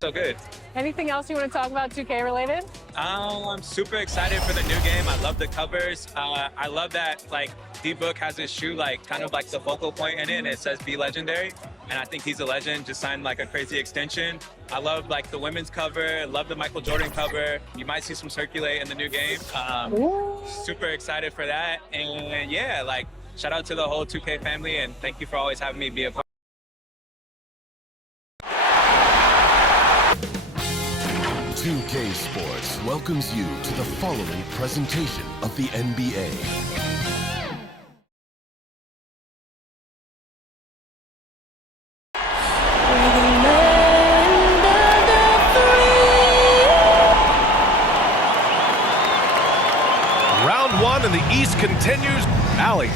So good. Anything else you want to talk about 2K related? I'm super excited for the new game. I love the covers. I love that like D-Book has his shoe like kind of like the focal point in it, and it says "Be Legendary." And I think he's a legend. Just signed like a crazy extension. I love like the women's cover. Love the Michael Jordan cover. You might see some circulate in the new game. Super excited for that. And yeah, like shout out to the whole 2K family, and thank you for always having me be a part. 2K Sports welcomes you to the following presentation of the NBA. Round one and the East continues. Allie.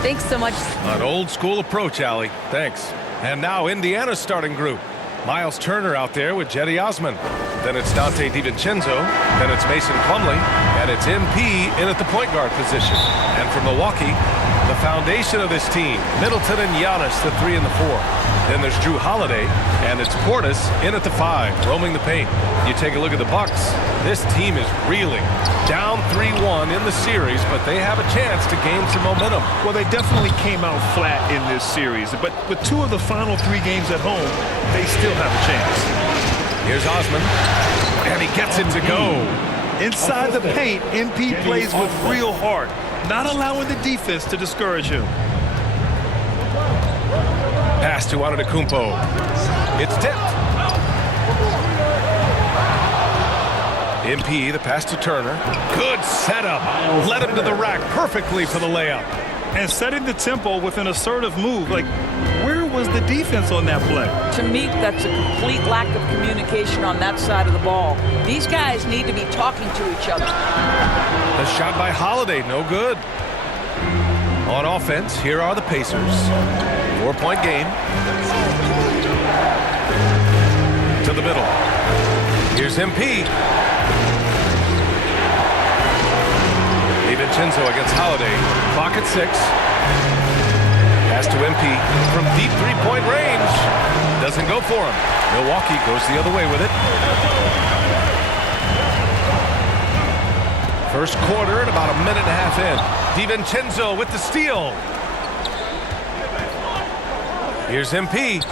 Thanks so much. An old school approach, Allie. Thanks. And now Indiana's starting group. Miles Turner out there with Jetty Osman. Then it's Dante DiVincenzo. Then it's Mason Plumlee. And it's MP in at the point guard position. And from Milwaukee, the foundation of this team, Middleton and Giannis, the 3 and the 4. Then there's Drew Holiday, and it's Portis in at the 5, roaming the paint. You take a look at the Bucks. This team is reeling. Down 3-1 in the series, but they have a chance to gain some momentum. Well, they definitely came out flat in this series, but with 2 of the final 3 games at home, they still have a chance. Here's Osman, and he gets it to go. Inside the paint, MP plays with real heart, not allowing the defense to discourage him. Pass to Antetokounmpo. It's tipped. MP, the pass to Turner. Good setup. Led him to the rack perfectly for the layup. And setting the tempo with an assertive move. Like, where was the defense on that play? To me, that's a complete lack of communication on that side of the ball. These guys need to be talking to each other. The shot by Holiday, no good. On offense, here are the Pacers. 4-point game. To the middle. Here's MP. DiVincenzo against Holiday. Clock at 6. Pass to MP from deep 3-point range. Doesn't go for him. Milwaukee goes the other way with it. First quarter and about a minute and a half in. DiVincenzo with the steal. Here's MP.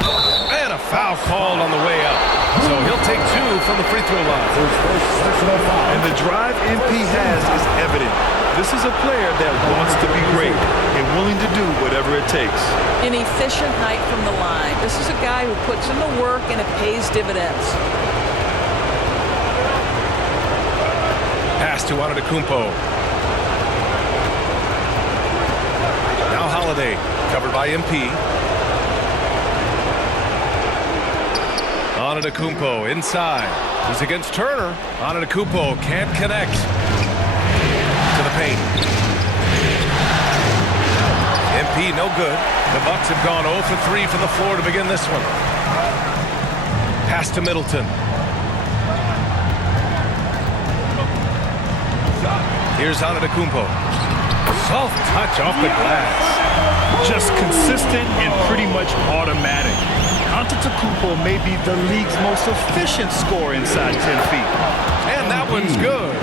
And a foul called on the way up. So he'll take 2 from the free throw line. And the drive MP has is evident. This is a player that wants to be great and willing to do whatever it takes. An efficient night from the line. This is a guy who puts in the work and it pays dividends. Pass to Antetokounmpo. Now Holiday, covered by MP. Antetokounmpo inside. He's against Turner. Antetokounmpo can't connect. To the paint. MP no good. The Bucks have gone 0 for 3 from the floor to begin this one. Pass to Middleton. Here's Antetokounmpo. Soft touch off the glass. Just consistent and pretty much automatic. Antetokounmpo may be the league's most efficient scorer inside 10 feet. And that one's good.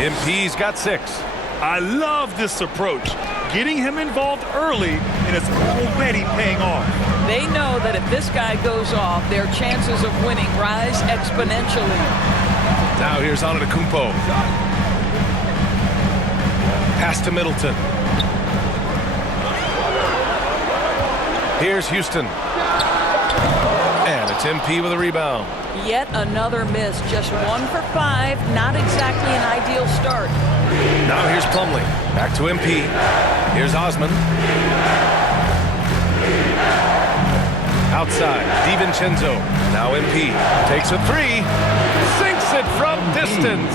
MP's got 6. I love this approach. Getting him involved early, and it's already paying off. They know that if this guy goes off, their chances of winning rise exponentially. Now here's Antetokounmpo. Pass to Middleton. Here's Houston. And it's MP with a rebound. Yet another miss. Just 1 for 5. Not exactly an ideal start. Now here's Plumlee. Back to MP. Here's Osman. Outside. DiVincenzo. Now MP. Takes a 3. Sinks it from distance.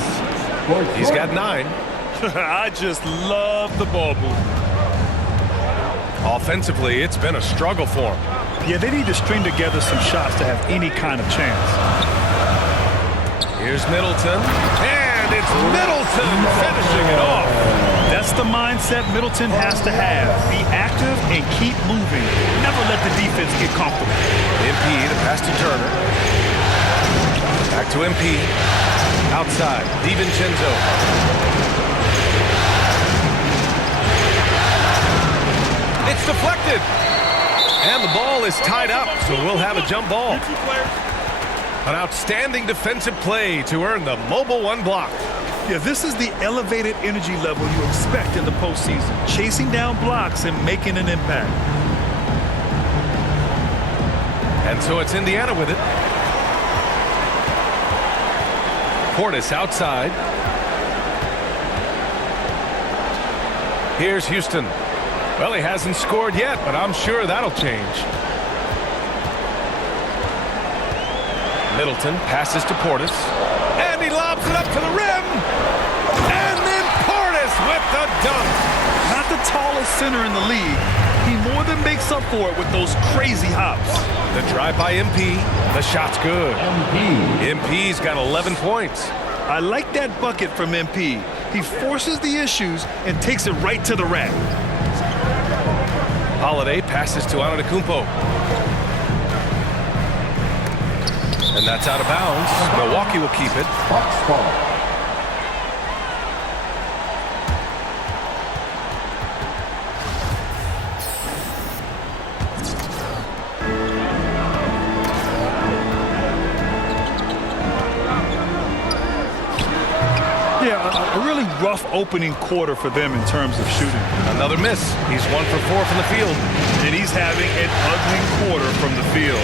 He's got 9. I just love the ball movement. Offensively, it's been a struggle for him. Yeah, they need to string together some shots to have any kind of chance. Here's Middleton. And it's Middleton finishing it off. That's the mindset Middleton has to have. Be active and keep moving. Never let let the defense get comfortable. MP, the pass to Turner. Back to MP. Outside, DiVincenzo. It's deflected. And the ball is tied up, so we'll have a jump ball. An outstanding defensive play to earn the mobile one block. Yeah, this is the elevated energy level you expect in the postseason. Chasing down blocks and making an impact. And so it's Indiana with it. Portis outside. Here's Houston. Well, he hasn't scored yet, but I'm sure that'll change. Middleton passes to Portis. And he lobs it up to the rim. And then Portis with the dunk. Not the tallest center in the league. He more than makes up for it with those crazy hops. The drive by MP. The shot's good. MP's got 11 points. I like that bucket from MP. He forces the issues and takes it right to the rack. Holiday passes to Antetokounmpo. And that's out of bounds. Milwaukee will keep it. Yeah, a really rough opening quarter for them in terms of shooting. Another miss. He's 1 for 4 from the field. And he's having an ugly quarter from the field.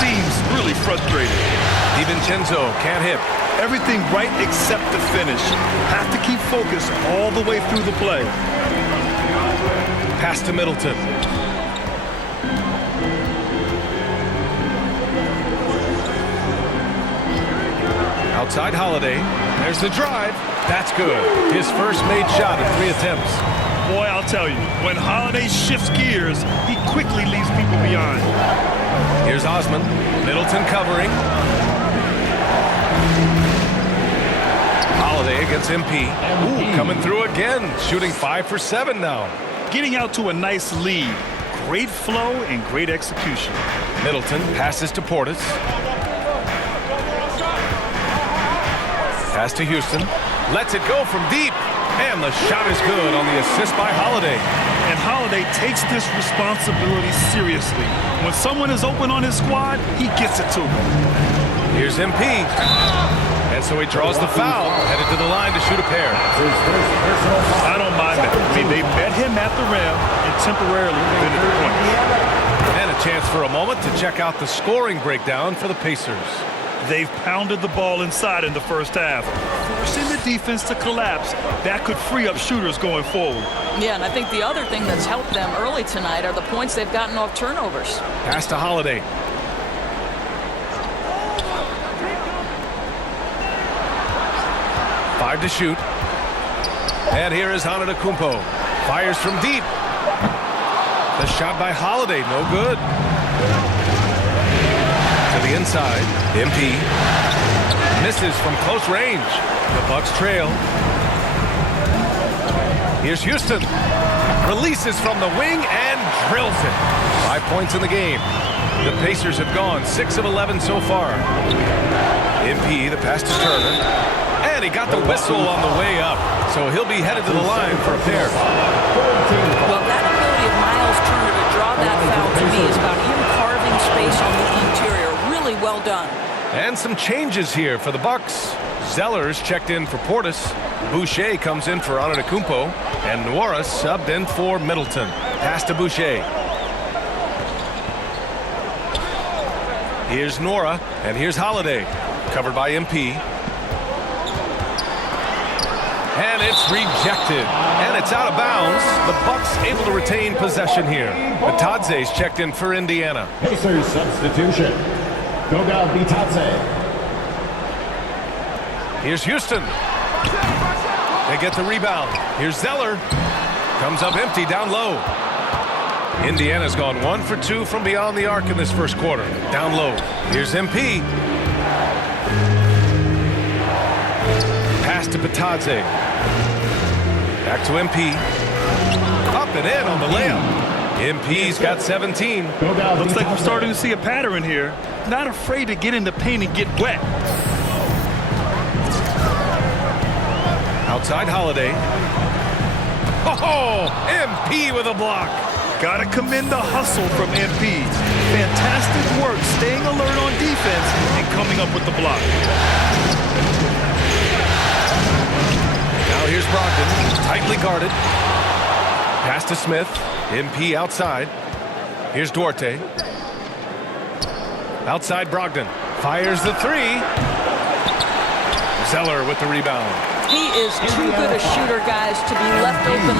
Seems really frustrating. DiVincenzo can't hit. Everything right except the finish. Have to keep focus all the way through the play. Pass to Middleton. Outside Holiday. There's the drive. That's good. His first made shot in 3 attempts. Boy, I'll tell you, when Holiday shifts gears, he quickly leaves people behind. Here's Osman. Middleton covering. Holiday against MP. Ooh, coming through again. Shooting 5 for 7 now. Getting out to a nice lead. Great flow and great execution. Middleton passes to Portis. Pass to Houston. Lets it go from deep. And the shot is good on the assist by Holiday. And Holiday takes this responsibility seriously. When someone is open on his squad, he gets it to them. Here's MP. And so he draws the foul, headed to the line to shoot a pair. I don't mind that. I mean, they met him at the rim and temporarily prevented the points. And a chance for a moment to check out the scoring breakdown for the Pacers. They've pounded the ball inside in the first half, forcing the defense to collapse. That could free up shooters going forward. Yeah, and I think the other thing that's helped them early tonight are the points they've gotten off turnovers. Pass to Holiday. Five to shoot. And here is Antetokounmpo. Fires from deep. The shot by Holiday, no good. To the inside, MP. Misses from close range. The Bucks trail. Here's Houston. Releases from the wing and drills it. 5 points in the game. The Pacers have gone 6 of 11 so far. MP, the pass to Turner. And he got the whistle on the way up. So he'll be headed to the line for a pair. Well, that ability of Miles Turner to draw that foul to me is about him carving space on the interior. Really well done. And some changes here for the Bucks. Zellers checked in for Portis. Boucher comes in for Antetokounmpo. And Nwora subbed in for Middleton. Pass to Boucher. Here's Nwora, and here's Holiday. Covered by MP. And it's rejected. And it's out of bounds. The Bucks able to retain possession here. Bitadze's checked in for Indiana. Pacers substitution. Koua Bitadze. Here's Houston. They get the rebound. Here's Zeller. Comes up empty down low. Indiana's gone 1 for 2 from beyond the arc in this first quarter. Down low. Here's MP. Pass to Bitadze. Back to MP. Up and in on the layup. MP's got 17. Looks like we're starting to see a pattern here. Not afraid to get in the paint and get wet. Outside Holiday. Oh, MP with a block. Gotta commend the hustle from MP. Fantastic work staying alert on defense and coming up with the block. Now here's Brogdon, tightly guarded. Pass to Smith. MP outside. Here's Duarte. Outside Brogdon. Fires the three. Zeller with the rebound. He is too good a shooter, guys, to be left open.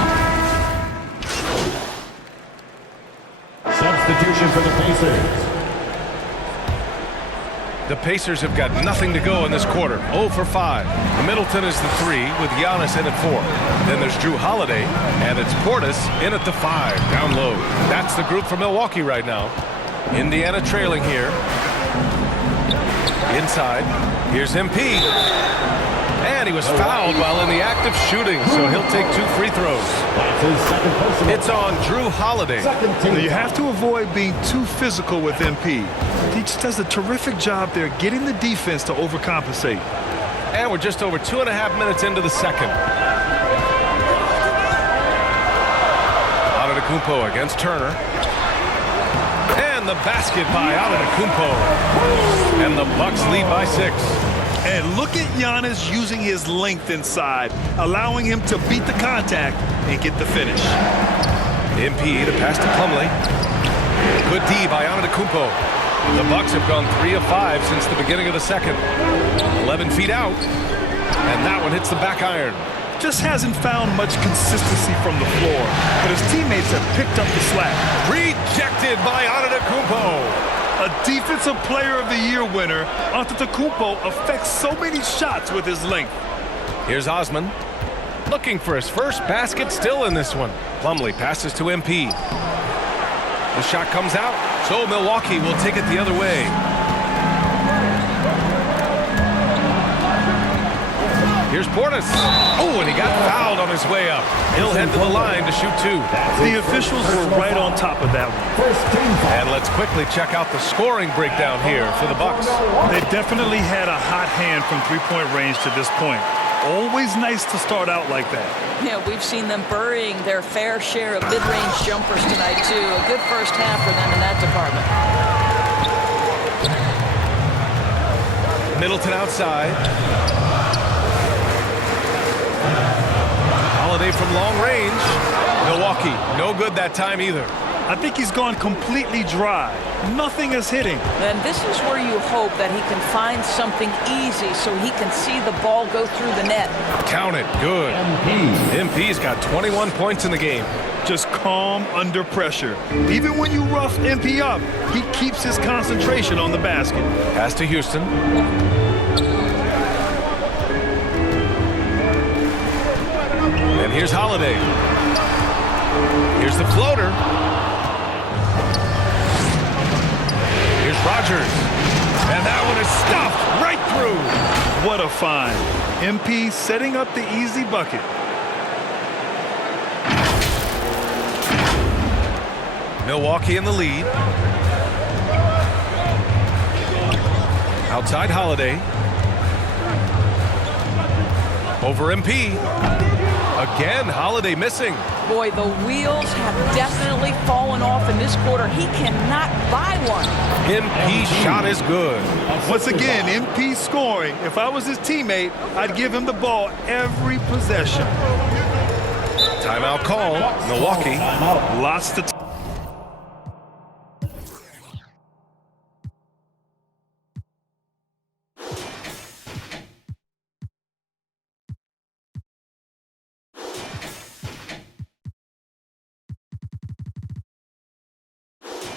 Substitution for the Pacers. The Pacers have got nothing to go in this quarter. 0 for 5. Middleton is the 3 with Giannis in at 4. Then there's Drew Holiday, and it's Portis in at the 5, down low. That's the group for Milwaukee right now. Indiana trailing here. Inside, here's MP. And he was fouled while in the act of shooting, so he'll take 2 free throws. That's his second personal. It's on Drew Holiday. Second team. You have to avoid being too physical with MP. He just does a terrific job there getting the defense to overcompensate. And we're just over 2.5 minutes into the second. Antetokounmpo against Turner. And the basket by Antetokounmpo. And the Bucks lead by 6. And look at Giannis using his length inside, allowing him to beat the contact and get the finish. MP to pass to Plumlee. Good D by Antetokounmpo. The Bucks have gone 3 of 5 since the beginning of the second. 11 feet out. And that one hits the back iron. Just hasn't found much consistency from the floor, but his teammates have picked up the slack. Rejected by Antetokounmpo. A Defensive Player of the Year winner, Antetokounmpo affects so many shots with his length. Here's Osman. Looking for his first basket still in this one. Plumlee passes to MP. The shot comes out, so Milwaukee will take it the other way. Here's Portis. Oh, and he got fouled on his way up. He'll head to the line to shoot 2. The officials were right on top of that one. First team foul. And let's quickly check out the scoring breakdown here for the Bucks. They definitely had a hot hand from three-point range to this point. Always nice to start out like that. Yeah, we've seen them burying their fair share of mid-range jumpers tonight, too. A good first half for them in that department. Middleton outside. Holiday from long range. Milwaukee, no good that time either. I think he's gone completely dry. Nothing is hitting. And this is where you hope that he can find something easy so he can see the ball go through the net. Count it, good. MP's got 21 points in the game. Just calm under pressure. Even when you rough MP up, he keeps his concentration on the basket. Pass to Houston. And here's Holiday. Here's the floater. Here's Rogers. And that one is stuffed right through. What a find. MP setting up the easy bucket. Milwaukee in the lead. Outside Holiday. Over MP. Again, Holiday missing. Boy, the wheels have definitely fallen off in this quarter. He cannot buy one. MP shot is good. Once again, MP scoring. If I was his teammate, I'd give him the ball every possession. Timeout call. Milwaukee. Lots to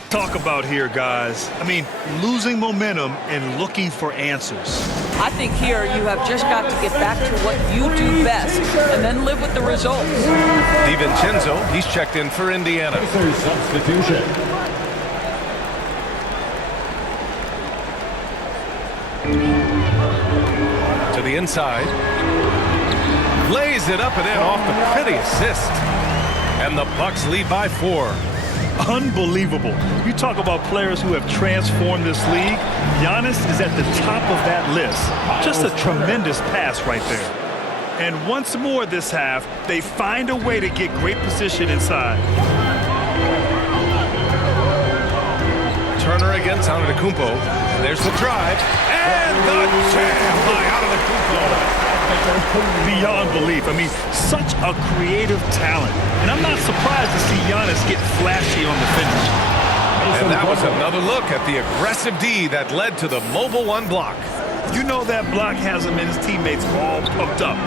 talk about here, guys. I mean, losing momentum and looking for answers. I think here you have just got to get back to what you do best and then live with the results. DiVincenzo, he's checked in for Indiana. Pacers substitution. To the inside. Lays it up and in off the pretty assist. And the Bucks lead by 4. Unbelievable. You talk about players who have transformed this league. Giannis is at the top of that list. Just a tremendous pass right there. And once more this half, they find a way to get great position inside. Turner against Antetokounmpo. There's the drive. And the jam by Antetokounmpo. Beyond belief. I mean, such a creative talent. And I'm not surprised to see Giannis get flashy on the finish. And that was another look at the aggressive D that led to the mobile one block. You know that block has him and his teammates all pumped up.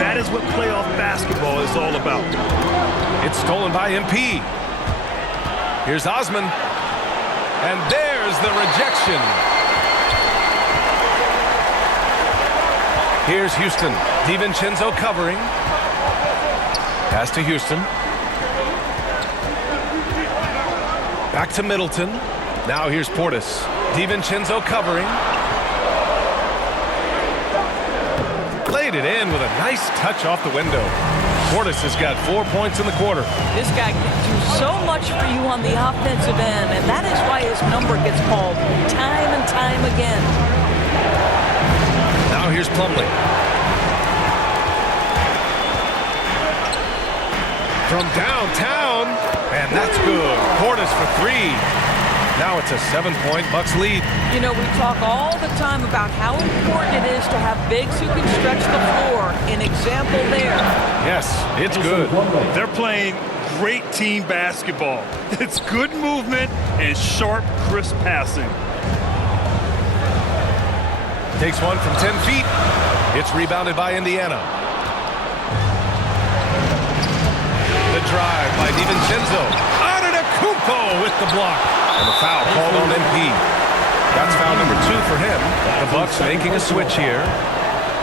That is what playoff basketball is all about. It's stolen by MP. Here's Osman. And there's the rejection. Here's Houston. DiVincenzo covering. Pass to Houston. Back to Middleton. Now here's Portis. DiVincenzo covering. Laid it in with a nice touch off the window. Portis has got 4 points in the quarter. This guy can do so much for you on the offensive end, and that is why his number gets called time and time again. Now here's Plumlee. From downtown, and that's good. Portis for three. Now it's a 7-point Bucks lead. You know, we talk all the time about how important it is to have bigs who can stretch the floor. An example there. Yes, it's good. They're playing great team basketball. It's good movement and sharp, crisp passing. Takes one from 10 feet. It's rebounded by Indiana. The drive by DiVincenzo. Antetokounmpo with the block. And the foul called on MP. That's foul number 2 for him. The Bucks making a switch here.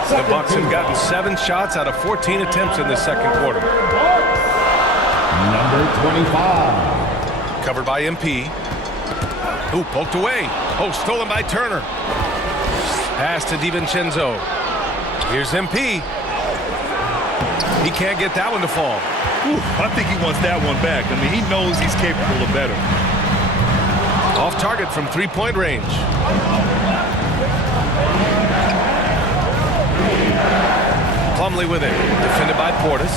The Bucks have gotten 7 shots out of 14 attempts in the second quarter. Number 25. Covered by MP. Ooh, poked away. Oh, stolen by Turner. Pass to DiVincenzo. Here's MP. He can't get that one to fall. Ooh, I think he wants that one back. I mean, he knows he's capable of better. Off target from 3-point range. Plumlee with it. Defended by Portis.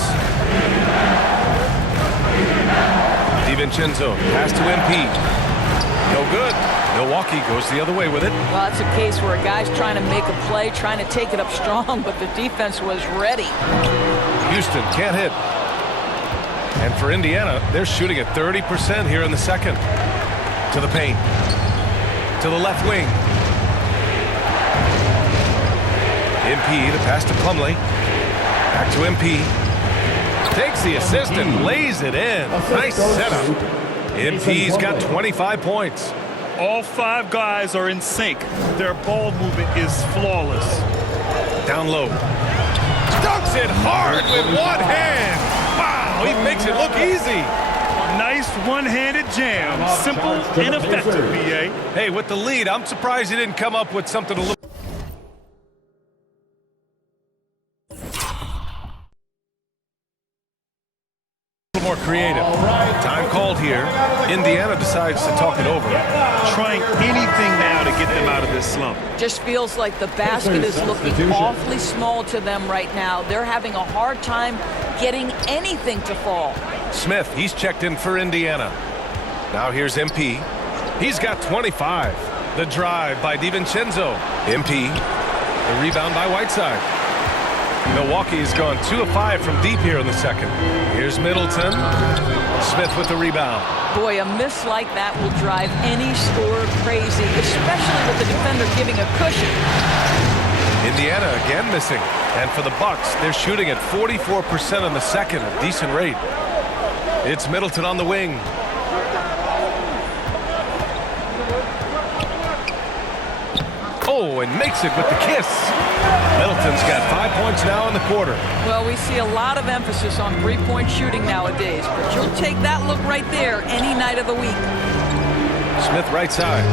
DiVincenzo. Pass to MP. No good. Milwaukee goes the other way with it. Well, it's a case where a guy's trying to make a play, trying to take it up strong, but the defense was ready. Houston can't hit. And for Indiana, they're shooting at 30% here in the second. To the paint. To the left wing. MP, the pass to Plumlee. Back to MP. Takes the assist and lays it in. Nice setup. MP's got 25 points. All 5 guys are in sync. Their ball movement is flawless. Down low. Dunks it hard with one hand. Wow, he makes it look easy. Nice one-handed jam. Simple and effective, B.A. Hey, with the lead, I'm surprised he didn't come up with something a little more creative. Time called here. Indiana decides to talk it over. Trying anything now to get them out of this slump. Just feels like the basket is looking awfully small to them right now. They're having a hard time getting anything to fall. Smith, he's checked in for Indiana. Now here's MP. He's got 25. The drive by DiVincenzo. MP. The rebound by Whiteside. Milwaukee has gone 2 of 5 from deep here in the second. Here's Middleton. Smith with the rebound. Boy, a miss like that will drive any scorer crazy, especially with the defender giving a cushion. Indiana again missing. And for the Bucks, they're shooting at 44% in the second, a decent rate. It's Middleton on the wing. Oh, and makes it with the kiss. Middleton's got 5 points now in the quarter. Well, we see a lot of emphasis on three-point shooting nowadays, but you'll take that look right there any night of the week. Smith right side.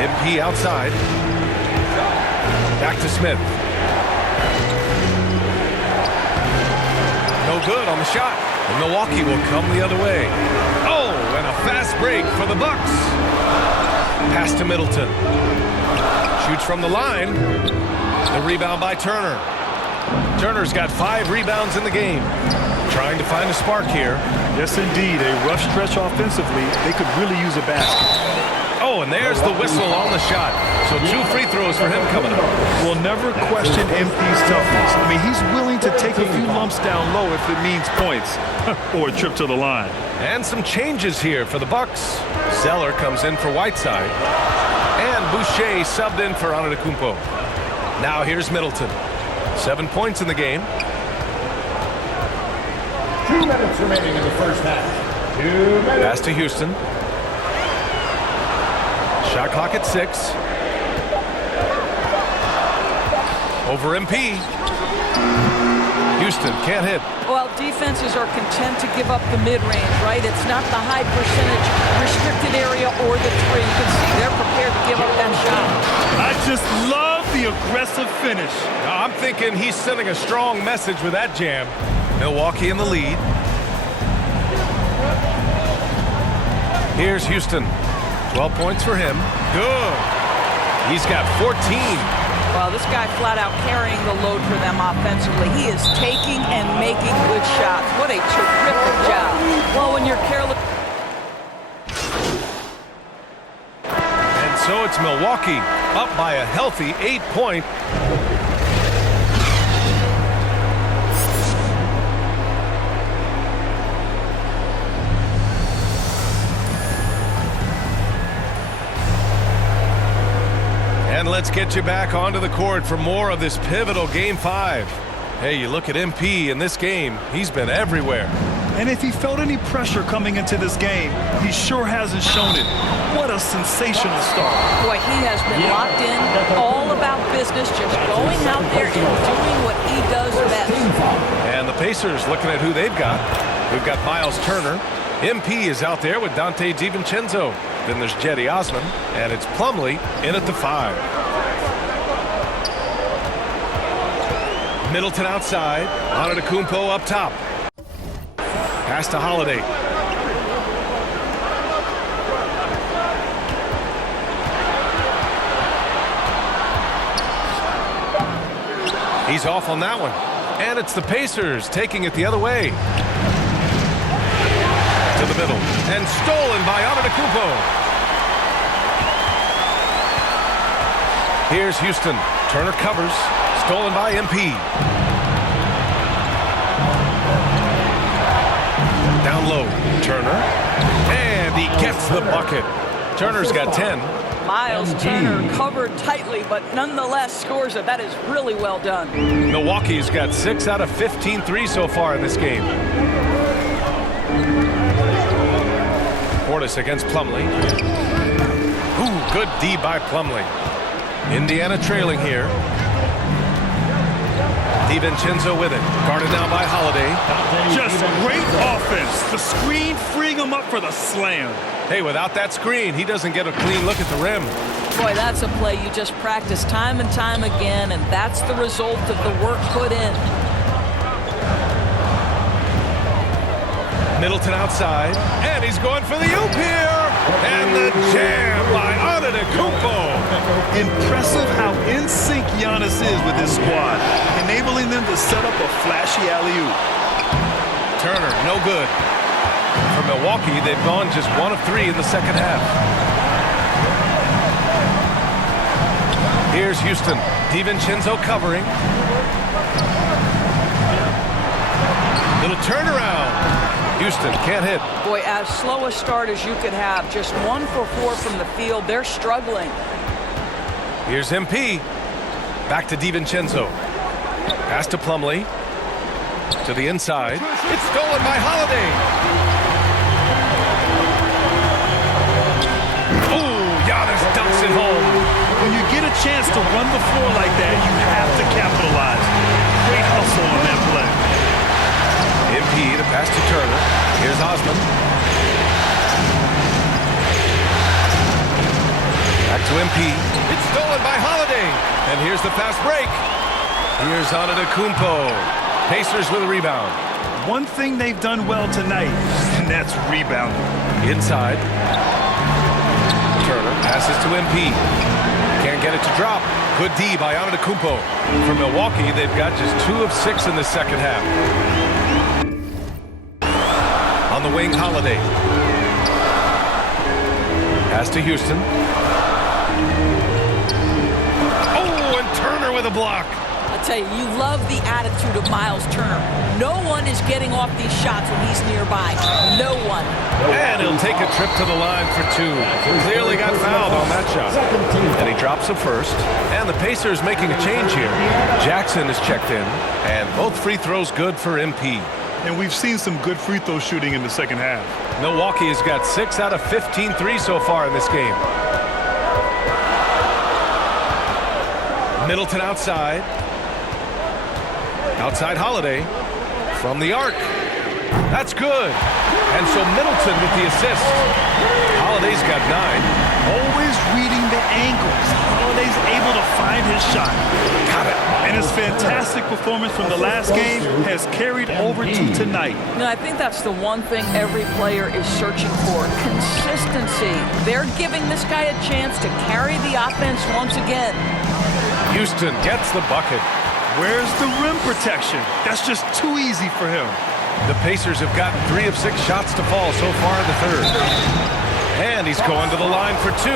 MP outside. Back to Smith. No good on the shot. And Milwaukee will come the other way. Oh, and a fast break for the Bucks. Pass to Middleton. Shoots from the line. The rebound by Turner. Turner's got 5 rebounds in the game. Trying to find a spark here. Yes, indeed. A rough stretch offensively. They could really use a basket. Oh, and there's the whistle on the shot. So 2 free throws for him coming up. We'll never question MP's toughness. I mean, he's willing to take a few lumps down low if it means points or a trip to the line. And some changes here for the Bucks. Zeller comes in for Whiteside. And Boucher subbed in for Antetokounmpo. Now here's Middleton. 7 points in the game. 2 minutes remaining in the first half. 2 minutes. Pass to Houston. Shot clock at 6. Over MP. Houston can't hit. Well, defenses are content to give up the mid-range, right? It's not the high percentage restricted area or the 3. You can see they're prepared to give up that shot. I just love the aggressive finish. I'm thinking he's sending a strong message with that jam. Milwaukee in the lead. Here's Houston. 12 points for him. Good. He's got 14. Well, this guy flat out carrying the load for them offensively. He is taking and making good shots. What a terrific job. Well, when you're careless. And so it's Milwaukee up by a healthy 8-point. And let's get you back onto the court for more of this pivotal Game 5. Hey, you look at MP in this game, he's been everywhere. And if he felt any pressure coming into this game, he sure hasn't shown it. What a sensational start. Boy, he has been locked in, all about business, just going out there and doing what he does best. And the Pacers looking at who they've got. We've got Miles Turner. MP is out there with Dante DiVincenzo. Then there's Jetty Osman, and it's Plumlee in at the 5. Middleton outside. Antetokounmpo up top. Pass to Holiday. He's off on that one. And it's the Pacers taking it the other way. To the middle. And stolen by Antetokounmpo. Here's Houston. Turner covers. Stolen by MP. Down low. Turner. And he gets the bucket. Turner's got 10. Miles Turner covered tightly, but nonetheless scores it. That is really well done. Milwaukee's got 6 out of 15 threes so far in this game. Portis against Plumlee. Ooh, good D by Plumlee. Indiana trailing here. DiVincenzo with it. Guarded now by Holiday. Just great offense. The screen freeing him up for the slam. Hey, without that screen, he doesn't get a clean look at the rim. Boy, that's a play you just practice time and time again, and that's the result of the work put in. Middleton outside, and he's going for the oop here. And the jam by Antetokounmpo. Impressive how in sync Giannis is with his squad, enabling them to set up a flashy alley-oop. Turner, no good. For Milwaukee, they've gone just 1 of 3 in the second half. Here's Houston. DiVincenzo covering. Little turnaround. Houston can't hit. Boy, as slow a start as you could have. Just 1 for 4 from the field. They're struggling. Here's MP. Back to DiVincenzo. Pass to Plumlee. To the inside. It's stolen by Holiday. Giannis dunks it home. When you get a chance to run the floor like that, you have to capitalize. Great hustle on that play. MP, the pass to Turner. Here's Osman. Back to MP. It's stolen by Holiday. And here's the fast break. Here's Antetokounmpo. Pacers with a rebound. One thing they've done well tonight, and that's rebounded. Inside. Turner passes to MP. Can't get it to drop. Good D by Antetokounmpo. For Milwaukee, they've got just 2 of 6 in the second half. On the wing, Holiday. Pass to Houston. Oh, and Turner with a block. I tell you, you love the attitude of Miles Turner. No one is getting off these shots when he's nearby. No one. And he'll take a trip to the line for 2. Clearly got fouled on that shot. And he drops the first. And the Pacers making a change here. Jackson is checked in. And both free throws good for MP. And we've seen some good free throw shooting in the second half. Milwaukee has got 6 out of 15 threes so far in this game. Middleton outside. Outside Holiday. From the arc. That's good. And so Middleton with the assist. Holiday's got 9. Always reading the angles. Holiday's able to find his shot. Got it. And his fantastic performance from the last game has carried over to tonight. No, I think that's the one thing every player is searching for. Consistency. They're giving this guy a chance to carry the offense once again. Houston gets the bucket. Where's the rim protection? That's just too easy for him. The Pacers have gotten 3 of 6 shots to fall so far in the third. And he's going to the line for 2.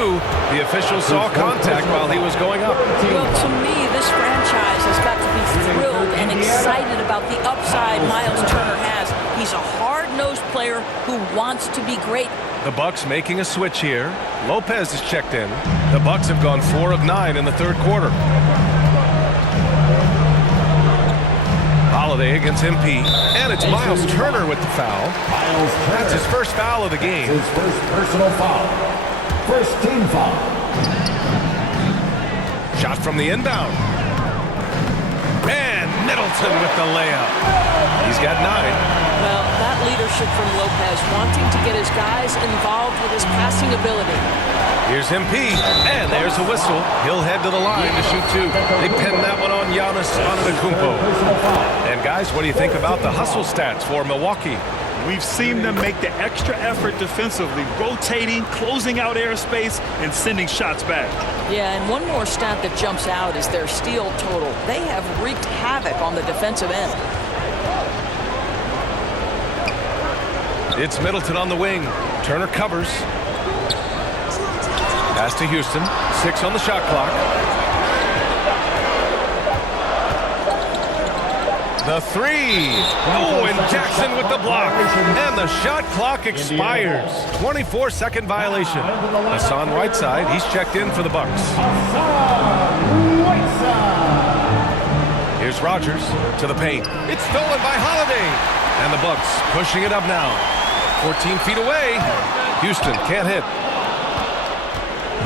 The official saw contact while he was going up. Well, to me, this franchise has got to be thrilled and excited about the upside Miles Turner has. He's a hard-nosed player who wants to be great. The Bucks making a switch here. Lopez is checked in. The Bucks have gone 4 of 9 in the third quarter. Holiday against MP. And it's Miles Turner with the foul. That's his first foul of the game. His first personal foul. First team foul. Shot from the inbound. And Middleton with the layup. He's got 9. Well, that leadership from Lopez, wanting to get his guys involved with his passing ability. Here's MP, and there's a whistle. He'll head to the line to shoot 2. They pinned that one on Giannis Antetokounmpo. And guys, what do you think about the hustle stats for Milwaukee? We've seen them make the extra effort defensively, rotating, closing out airspace, and sending shots back. Yeah, and one more stat that jumps out is their steal total. They have wreaked havoc on the defensive end. It's Middleton on the wing. Turner covers. Pass to Houston. 6 on the shot clock. The 3. Oh, and Jackson with the block. And the shot clock expires. 24-second violation. Hassan Whiteside, he's checked in for the Bucks. Here's Rogers to the paint. It's stolen by Holiday. And the Bucks pushing it up now. 14 feet away. Houston can't hit.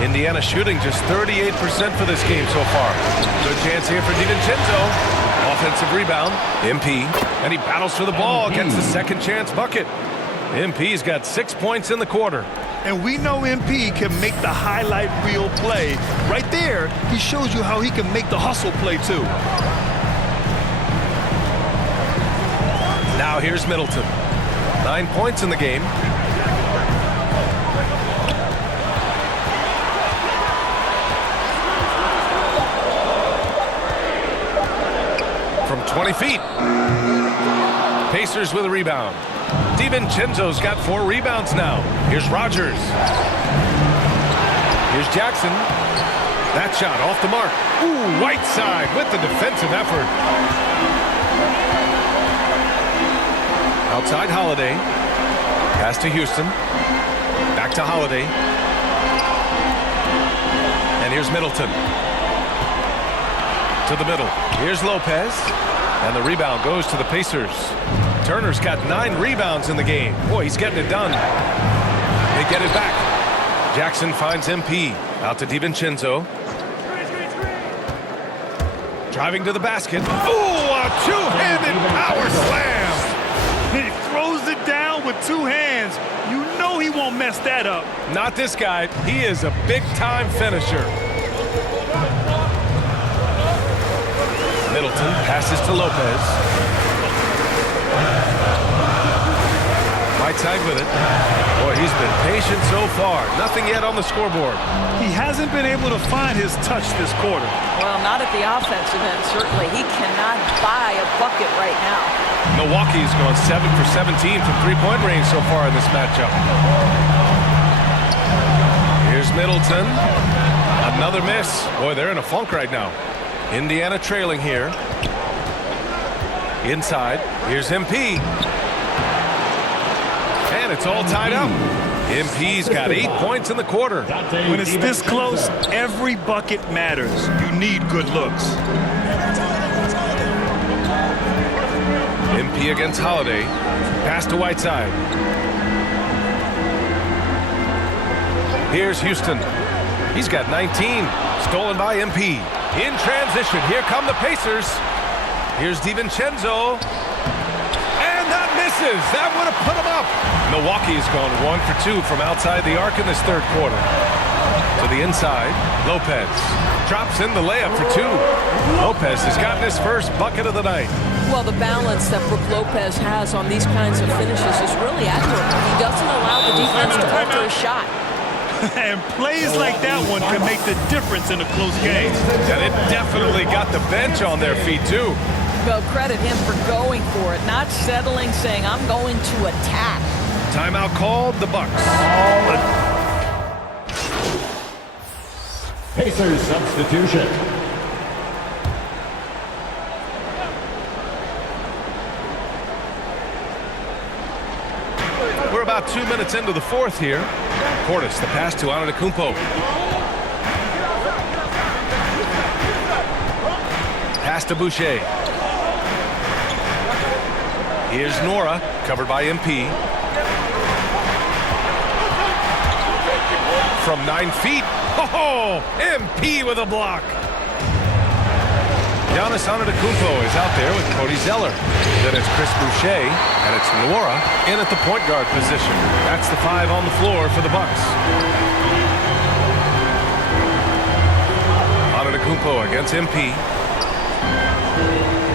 Indiana shooting just 38% for this game so far. Good chance here for DiVincenzo. Offensive rebound. MP. And he battles for the ball, gets the second chance bucket. MP's got 6 points in the quarter. And we know MP can make the highlight reel play. Right there, he shows you how he can make the hustle play too. Now here's Middleton. 9 points in the game. From 20 feet. Pacers with a rebound. DiVincenzo's got 4 rebounds now. Here's Rogers. Here's Jackson. That shot off the mark. Ooh, Whiteside with the defensive effort. Outside Holiday. Pass to Houston. Back to Holiday. And here's Middleton. To the middle. Here's Lopez. And the rebound goes to the Pacers. Turner's got 9 rebounds in the game. Boy, he's getting it done. They get it back. Jackson finds MP. Out to DiVincenzo. Driving to the basket. Ooh, a two-handed power slam. He throws it down with 2 hands. You know he won't mess that up. Not this guy. He is a big-time finisher. Middleton passes to Lopez. Whiteside with it. Boy, he's been patient so far. Nothing yet on the scoreboard. He hasn't been able to find his touch this quarter. Well, not at the offensive end, certainly. He cannot buy a bucket right now. Milwaukee's gone 7 for 17 from three-point range so far in this matchup. Here's Middleton. Another miss. Boy, they're in a funk right now. Indiana trailing here. Inside. Here's MP. And it's all tied up. MP's got 8 points in the quarter. When it's this close, every bucket matters. You need good looks. MP against Holiday. Pass to Whiteside. Here's Houston. He's got 19. Stolen by MP. In transition. Here come the Pacers. Here's DiVincenzo. And that misses. That would have put him up. Milwaukee's gone 1 for 2 from outside the arc in this third quarter. To the inside. Lopez drops in the layup for 2. Lopez has gotten his first bucket of the night. Well, the balance that Brook Lopez has on these kinds of finishes is really admirable. He doesn't allow the defense to alter a shot. And plays like that one can make the difference in a close game. And it definitely got the bench on their feet, too. Well, credit him for going for it, not settling, saying, I'm going to attack. Timeout called, the Bucks. Pacers substitution. We're about 2 minutes into the fourth here. Portis, the pass to Antetokounmpo. Pass to Boucher. Here's Nora, covered by MP. From 9 feet. Oh, MP with a block. Giannis Antetokounmpo is out there with Cody Zeller. Then it's Chris Boucher, and it's Nora in at the point guard position. That's the 5 on the floor for the Bucks. Antetokounmpo against MP.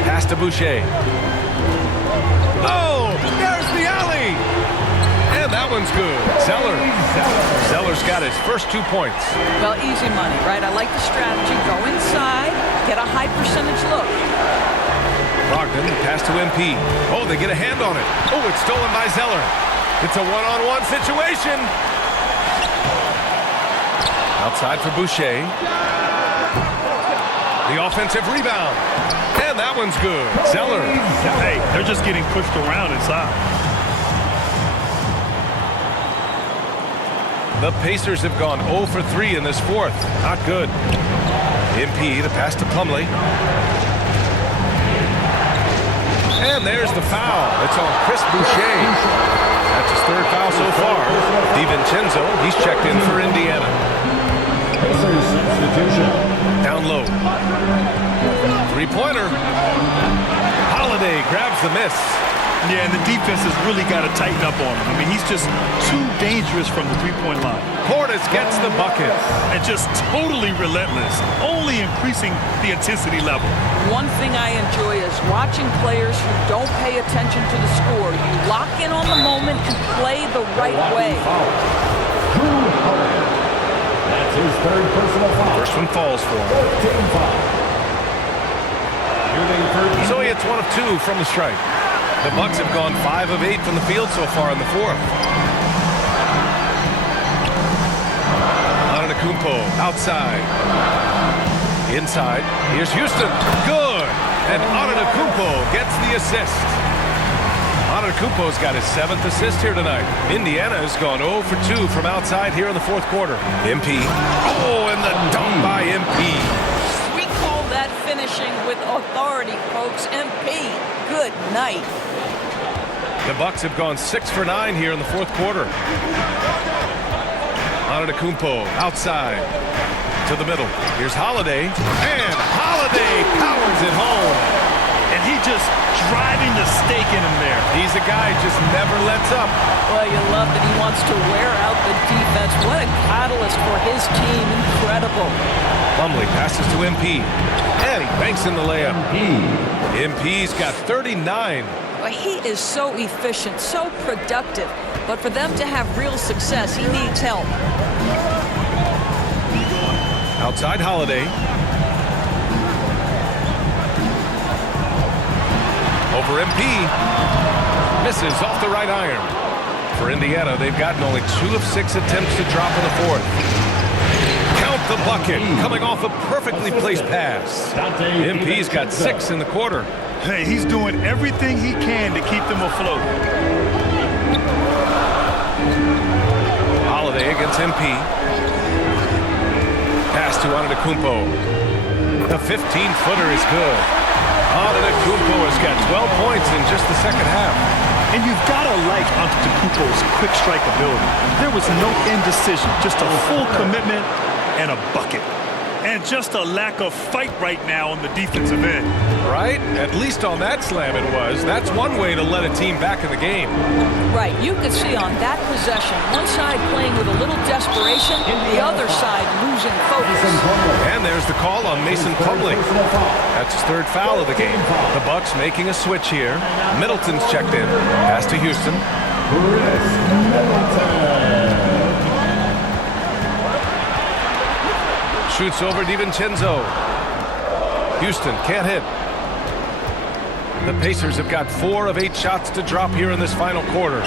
Pass to Boucher. Oh, there's the alley. And that one's good. Zeller's got his first 2 points. Well, easy money, right? I like the strategy. Go inside, get a high percentage look. Brogdon, pass to MP. Oh, they get a hand on it. Oh, it's stolen by Zeller. It's a one-on-one situation. Outside for Boucher. The offensive rebound. And that one's good. Zeller. Hey, they're just getting pushed around inside. The Pacers have gone 0 for 3 in this fourth. Not good. MP, the pass to Plumlee. And there's the foul. It's on Chris Boucher. That's his third foul so far. DiVincenzo, he's checked in for Indiana. Pacers substitution. Down low. Three-pointer. Holiday grabs the miss. Yeah, and the defense has really got to tighten up on him. I mean, he's just too dangerous from the three-point line. Portis gets the bucket. And just totally relentless, only increasing the intensity level. One thing I enjoy is watching players who don't pay attention to the score. You lock in on the moment and play the right way. That's his third personal foul. First one falls for him. Team foul. So he hits 1 of 2 from the strike. The Bucks have gone 5 of 8 from the field so far in the fourth. Antetokounmpo outside. Inside. Here's Houston. Good. And Antetokounmpo gets the assist. Antetokounmpo's got his 7th assist here tonight. Indiana has gone 0 for 2 from outside here in the fourth quarter. MP. Oh, and the dunk by MP. We call that finishing with authority, folks. MP, good night. The Bucks have gone 6 for 9 here in the fourth quarter. Antetokounmpo outside to the middle. Here's Holiday, and Holiday powers it home. And he just driving the stake in him there. He's a guy who just never lets up. Well, you love that he wants to wear out the defense. What a catalyst for his team. Incredible. Plumlee passes to MP, and he banks in the layup. MP's got 39. But he is so efficient, so productive. But for them to have real success, he needs help. Outside Holiday. Over MP. Misses off the right iron. For Indiana, they've gotten only 2 of 6 attempts to drop in the fourth. Count the bucket, coming off a perfectly placed pass. MP's got 6 in the quarter. Hey, he's doing everything he can to keep them afloat. Holiday against MP. Pass to Antetokounmpo. The 15-footer is good. Antetokounmpo has got 12 points in just the second half. And you've got to like Antetokounmpo's quick strike ability. There was no indecision, just a full commitment and a bucket. And just a lack of fight right now on the defensive end. Right? At least on that slam it was. That's one way to let a team back in the game. Right, you could see on that possession, one side playing with a little desperation, the other side losing focus. And there's the call on Mason Plumlee. That's his 3rd foul of the game. The Bucks making a switch here. Middleton's checked in. Pass to Houston. Shoots over DiVincenzo. Houston can't hit. The Pacers have got 4 of 8 shots to drop here in this final quarter.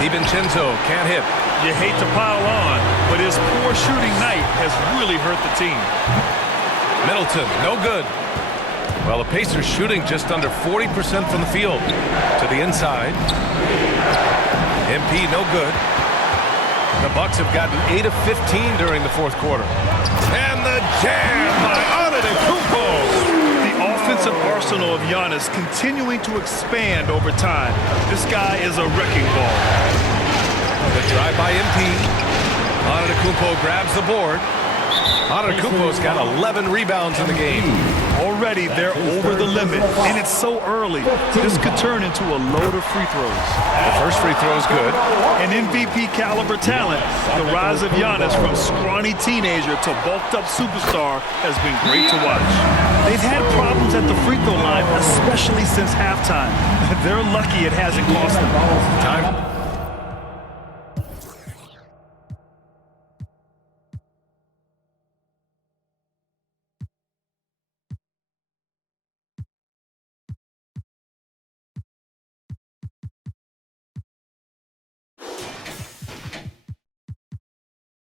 DiVincenzo can't hit. You hate to pile on, but his poor shooting night has really hurt the team. Middleton, no good. Well, the Pacers shooting just under 40% from the field. To the inside. MP, no good. The Bucks have gotten 8 of 15 during the fourth quarter. And the jam by Antetokounmpo. The offensive arsenal of Giannis continuing to expand over time. This guy is a wrecking ball. The drive by MP. Antetokounmpo grabs the board. Antetokounmpo's got 11 rebounds in the game. Already they're over the limit, and it's so early. This could turn into a load of free throws. The first free throw is good. An MVP caliber talent. The rise of Giannis from scrawny teenager to bulked up superstar has been great to watch. They've had problems at the free throw line, especially since halftime. They're lucky it hasn't cost them. Time.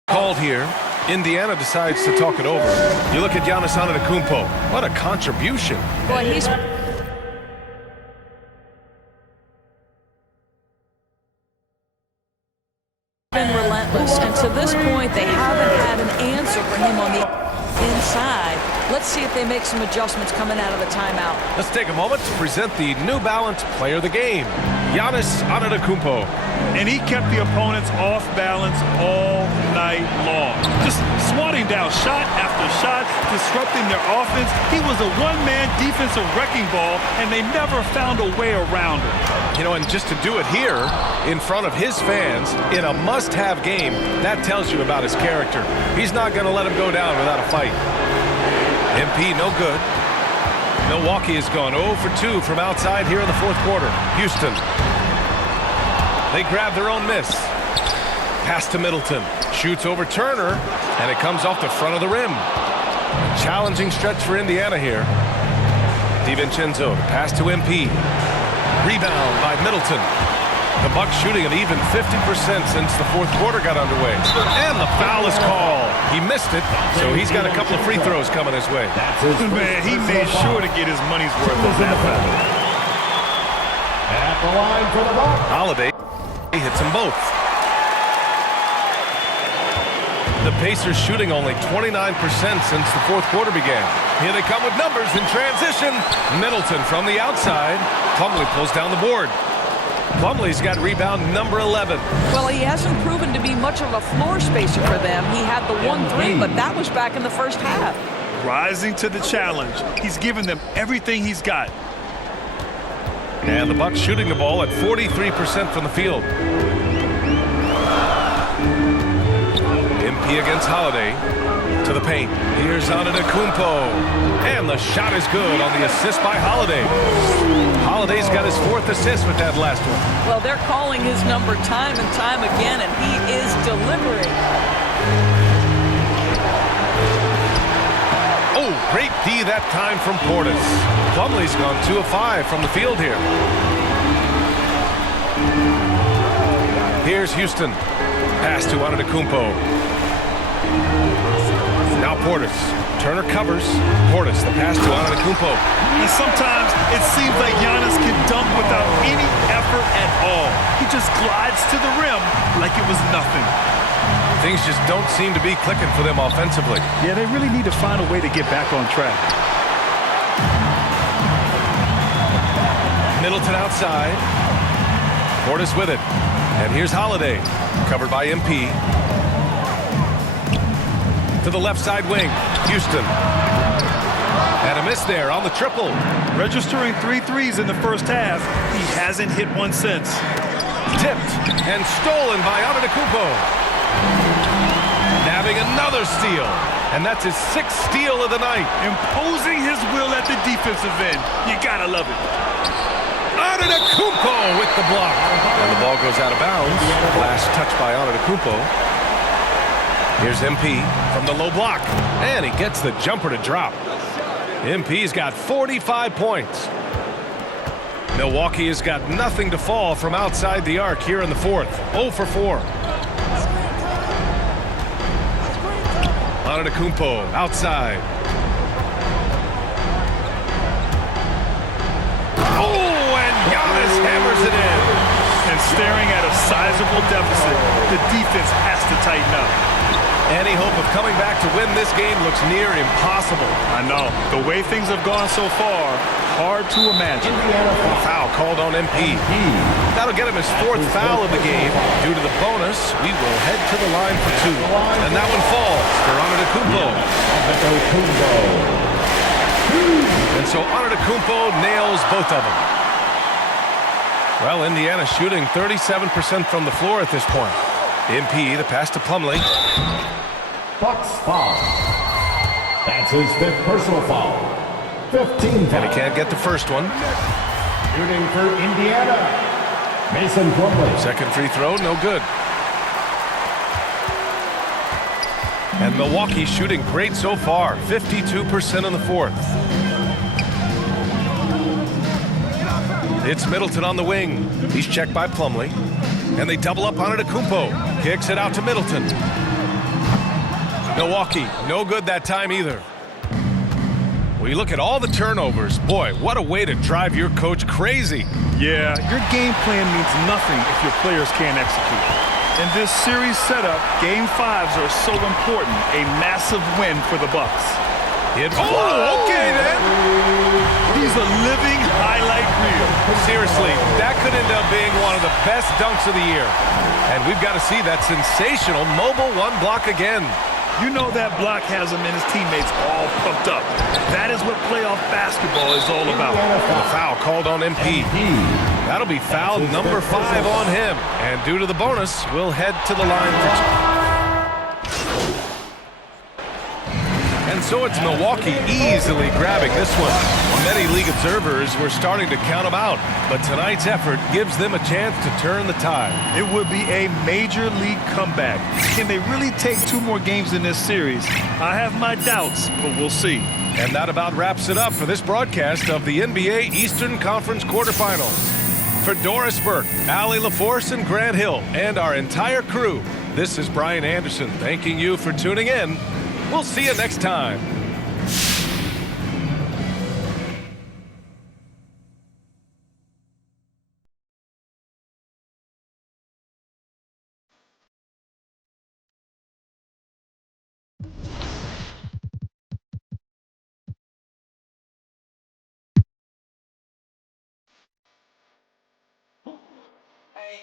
Called here. Indiana decides to talk it over. You look at Giannis Antetokounmpo. What a contribution. Boy, he's been relentless, and to this point, they haven't had an answer for him on the inside. Let's see if they make some adjustments coming out of the timeout. Let's take a moment to present the New Balance Player of the Game, Giannis Antetokounmpo. And he kept the opponents off balance all night long. Just swatting down shot after shot, disrupting their offense. He was a one-man defensive wrecking ball, and they never found a way around him. You know, and just to do it here in front of his fans in a must-have game, that tells you about his character. He's not going to let him go down without a fight. MP, no good. Milwaukee has gone 0 for 2 from outside here in the fourth quarter. Houston. They grab their own miss. Pass to Middleton. Shoots over Turner, and it comes off the front of the rim. A challenging stretch for Indiana here. DiVincenzo, pass to MP. Rebound by Middleton. The Bucks shooting an even 50% since the fourth quarter got underway. And the foul is called. He missed it, so he's got a couple of free throws coming his way. Man, he made sure to get his money's worth on that foul. At the line for the Bucks. Holiday hits them both. The Pacers shooting only 29% since the fourth quarter began. Here they come with numbers in transition. Middleton from the outside. Plumlee pulls down the board. Plumlee's got rebound number 11. Well, he hasn't proven to be much of a floor spacer for them. He had the 1-3, but that was back in the first half. Rising to the challenge. He's given them everything he's got. And the Bucks shooting the ball at 43% from the field. MP against Holiday. To the paint. Here's Antetokounmpo. And the shot is good on the assist by Holiday. Holiday's got his 4th assist with that last one. Well, they're calling his number time and time again, and he is delivering. Oh, great D that time from Portis. Plumlee's gone 2 of 5 from the field here. Here's Houston. Pass to Antetokounmpo. Now Portis. Turner covers. Portis, the pass to Antetokounmpo. And sometimes it seems like Giannis can dunk without any effort at all. He just glides to the rim like it was nothing. Things just don't seem to be clicking for them offensively. Yeah, they really need to find a way to get back on track. Middleton outside. Portis with it. And here's Holiday. Covered by MP. To the left side wing. Houston. And a miss there on the triple. Registering 3 threes in the first half. He hasn't hit one since. Tipped and stolen by Antetokounmpo. Nabbing another steal. And that's his 6th steal of the night. Imposing his will at the defensive end. You gotta love it. Antetokounmpo with the block. And the ball goes out of bounds. Last touch by Antetokounmpo. Here's MP from the low block. And he gets the jumper to drop. MP's got 45 points. Milwaukee has got nothing to fall from outside the arc here in the 4th. 0 for 4. Antetokounmpo outside. Oh, and Giannis hammers it in. And staring at a sizable deficit, the defense has to tighten up. Any hope of coming back to win this game looks near impossible. I know. The way things have gone so far, hard to imagine. A foul called on MP. That'll get him his 4th foul of the game. Due to the bonus, we will head to the line for 2. And that one falls for Antetokounmpo. And so Antetokounmpo nails both of them. Well, Indiana shooting 37% from the floor at this point. MP, the pass to Plumlee. Bucks foul. That's his 5th personal foul. 15 foul. And he can't get the first one. Shooting for Indiana, Mason Plumlee. Second free throw, no good. And Milwaukee shooting great so far. 52% in the 4th. It's Middleton on the wing. He's checked by Plumlee. And they double up on Antetokounmpo. Kicks it out to Middleton. Milwaukee, no good that time either. We look at all the turnovers. Boy, what a way to drive your coach crazy. Yeah, your game plan means nothing if your players can't execute. In this series setup, Game 5s are so important. A massive win for the Bucks. Oh, okay then. He's a living highlight reel. Seriously, that could end up being one of the best dunks of the year. And we've got to see that sensational mobile 1 block again. You know that block has him and his teammates all pumped up. That is what playoff basketball is all about. The foul called on MP. That'll be foul number 5 on him. And due to the bonus, we'll head to the line for 2. And so it's Milwaukee easily grabbing this one. Many league observers were starting to count them out, but tonight's effort gives them a chance to turn the tide. It would be a major league comeback. Can they really take 2 more games in this series? I have my doubts, but we'll see. And that about wraps it up for this broadcast of the NBA Eastern Conference quarterfinals. For Doris Burke, Allie LaForce, and Grant Hill, and our entire crew, this is Brian Anderson thanking you for tuning in. We'll see you next time. Hey.